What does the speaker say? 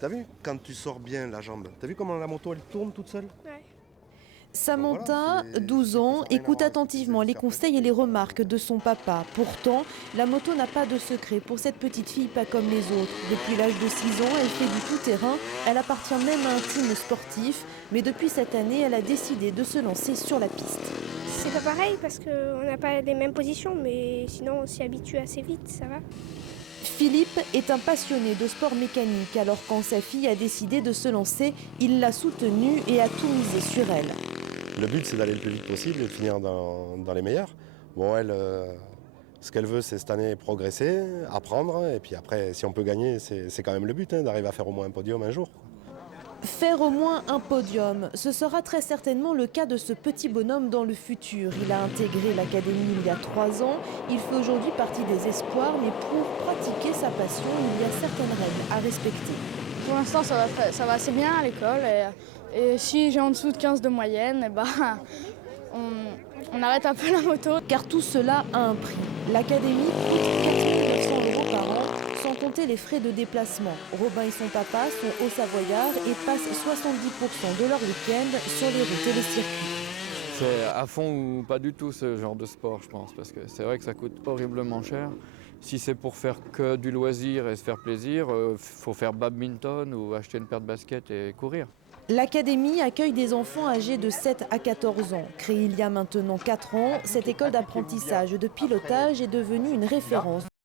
T'as vu quand tu sors bien la jambe? T'as vu comment la moto elle tourne toute seule? Ouais. Samantha, Voilà, 12 ans, ça n'a rien à écoute voir avec ce que attentivement tu les faisais jusqu'à conseils et les remarques de son papa. Pourtant, la moto n'a pas de secret pour cette petite fille pas comme les autres. Depuis l'âge de 6 ans, elle fait du tout-terrain. Elle appartient même à un team sportif. Mais depuis cette année, elle a décidé de se lancer sur la piste. C'est pas pareil parce qu'on n'a pas les mêmes positions, mais sinon on s'y habitue assez vite, ça va. Philippe est un passionné de sport mécanique. Alors quand sa fille a décidé de se lancer, il l'a soutenue et a tout misé sur elle. Le but c'est d'aller le plus vite possible et de finir dans les meilleurs. Bon, elle, ce qu'elle veut c'est cette année progresser, apprendre, et puis après si on peut gagner c'est quand même le but, d'arriver à faire au moins un podium un jour. Faire au moins un podium, ce sera très certainement le cas de ce petit bonhomme dans le futur. Il a intégré l'académie il y a 3 ans. Il fait aujourd'hui partie des espoirs, mais pour pratiquer sa passion, il y a certaines règles à respecter. Pour l'instant, ça va assez bien à l'école. Et si j'ai en dessous de 15 de moyenne, eh ben, on arrête un peu la moto. Car tout cela a un prix. L'académie coûte 4 900 € par an, sans compter les frais de déplacement. Robin et son papa sont hauts-savoyards et passent 70% de leur week-end sur les routes et les circuits. C'est à fond ou pas du tout ce genre de sport, je pense, parce que c'est vrai que ça coûte horriblement cher. Si c'est pour faire que du loisir et se faire plaisir, faut faire badminton ou acheter une paire de baskets et courir. L'académie accueille des enfants âgés de 7 à 14 ans. Créée il y a maintenant 4 ans, cette école d'apprentissage de pilotage est devenue une référence